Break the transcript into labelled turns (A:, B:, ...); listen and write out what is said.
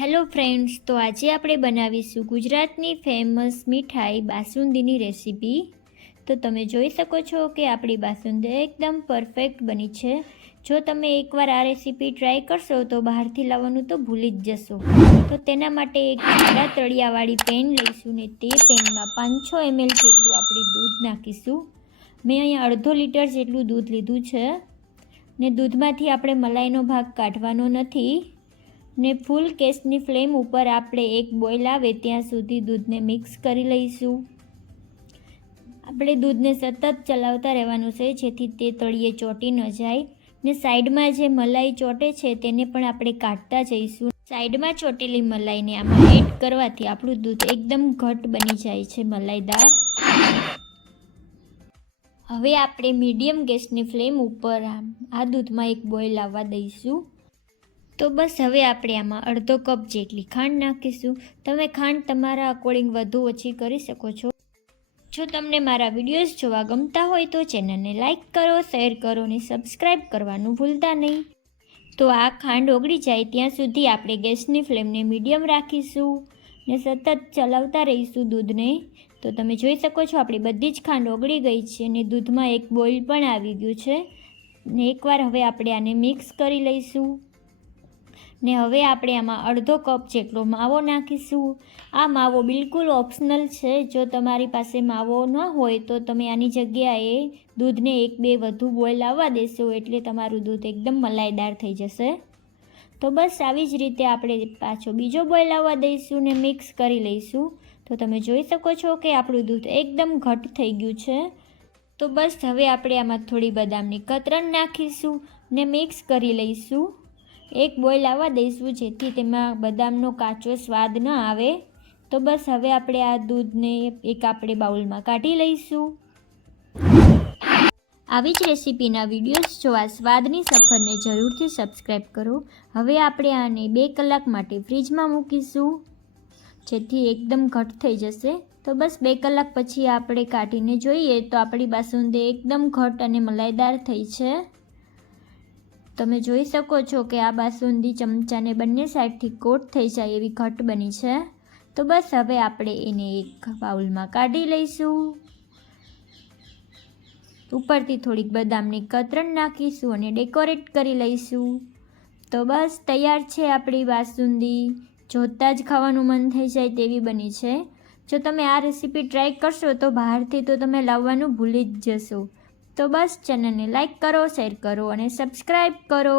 A: Hello friends, તો આજે આપણે બનાવીશું ગુજરાતની ફેમસ મીઠાઈ બાસુંદીની રેસીપી. તો તમે જોઈ શકો છો કે આપણી બાસુંદી એકદમ પરફેક્ટ બની છે. જો તમે એકવાર આ રેસીપી ટ્રાય કરશો, તો બહારથી લાવવાનું તો ભૂલી જ જશો. તો તેના માટે એક જાડા તળિયાવાળી પેન લઈશું ને તે પેનમાં પાંચસો એમએલ જેટલું આપણે દૂધ નાખીશું. મેં અહીંયા અડધો લીટર જેટલું દૂધ લીધું છે ને દૂધમાંથી આપણે મલાઈનો ભાગ કાઢવાનો નથી. ને ફૂલ ગેસની ફ્લેમ ઉપર આપણે એક બોઇલ આવે ત્યાં સુધી દૂધને મિક્સ કરી લઈશું. આપણે દૂધને સતત ચલાવતા રહેવાનું છે, જેથી તે તળિયે ચોંટી ન જાય. ને સાઈડમાં જે મલાઈ ચોંટે છે, તેને પણ આપણે કાઢતા જઈશું. સાઈડમાં ચોટેલી મલાઈને આમાં એડ કરવાથી આપણું દૂધ એકદમ ઘટ બની જાય છે, મલાઈદાર. હવે આપણે મીડિયમ ગેસની ફ્લેમ ઉપર આ દૂધમાં એક બોઇલ આવવા દઈશું. તો બસ હવે આપણે આમાં અડધો કપ જેટલી ખાંડ નાખીશું. તમે ખાંડ તમારા અકોર્ડિંગ વધુ ઓછી કરી શકો છો. જો તમને મારા વિડીયોઝ જોવા ગમતા હોય તો ચેનલને લાઇક કરો શેર કરો અને સબસ્ક્રાઈબ કરવાનું ભૂલતા નહીં. તો આ ખાંડ ઓગળી જાય ત્યાં સુધી આપણે ગેસની ફ્લેમને મીડિયમ રાખીશું ને સતત ચલાવતા રહીશું દૂધને. તો તમે જોઈ શકો છો આપણી બધી જ ખાંડ ઓગળી ગઈ છે અને દૂધમાં એક બોઇલ પણ આવી ગયું છે. ને એકવાર હવે આપણે આને મિક્સ કરી લઈશું. ને હવે આપણે આમાં અડધો કપ જેટલો માવો નાખીશું. આ માવો બિલકુલ ઓપ્શનલ છે. જો તમારી પાસે માવો ન હોય તો તમે આની જગ્યાએ દૂધને એક બે વધુ બોઇલ આવવા દેશો એટલે તમારું દૂધ એકદમ મલાઈદાર થઈ જશે. તો બસ આવી જ રીતે આપણે પાછો બીજો બોઇલ આવવા દઈશું ને મિક્સ કરી લઈશું. તો તમે જોઈ શકો છો કે આપણું દૂધ એકદમ ઘટ થઈ ગયું છે. તો બસ હવે આપણે આમાં થોડી બદામની કતરણ નાખીશું ને મિક્સ કરી લઈશું. એક બોઇલ આવવા દઈશું જેથી તેમાં બદામનો કાચો સ્વાદ ન આવે. તો બસ હવે આપણે આ દૂધને એક આપણે બાઉલમાં કાઢી લઈશું. આવી જ રેસીપીના વિડીયોઝ જોવા સ્વાદની સફરને જરૂરથી સબસ્ક્રાઈબ કરો. હવે આપણે આને બે કલાક માટે ફ્રીજમાં મૂકીશું. જેથી એકદમ ઘટ થઈ જશે. તો બસ બે કલાક પછી આપણે કાઢીને જોઈએ તો આપણી બાસુંદી એકદમ ઘટ અને મલાઈદાર થઈ છે. તમે જોઈ શકો છો કે આ બાસુંદી ચમચાને બંને સાઈડથી કોટ થઈ જાય એવી ઘટ બની છે. તો બસ હવે આપણે એને એક બાઉલમાં કાઢી લઈશું. ઉપરથી થોડીક બદામની કતરણ નાખીશું અને ડેકોરેટ કરી લઈશું. તો બસ તૈયાર છે આપણી બાસુંદી. જોતાં જ ખાવાનું મન થઈ જાય તેવી બની છે. જો તમે આ રેસીપી ટ્રાય કરશો તો બહારથી તો તમે લાવવાનું ભૂલી જ જશો. તો બસ ચેનલને લાઈક કરો શેર કરો અને સબસ્ક્રાઈબ કરો.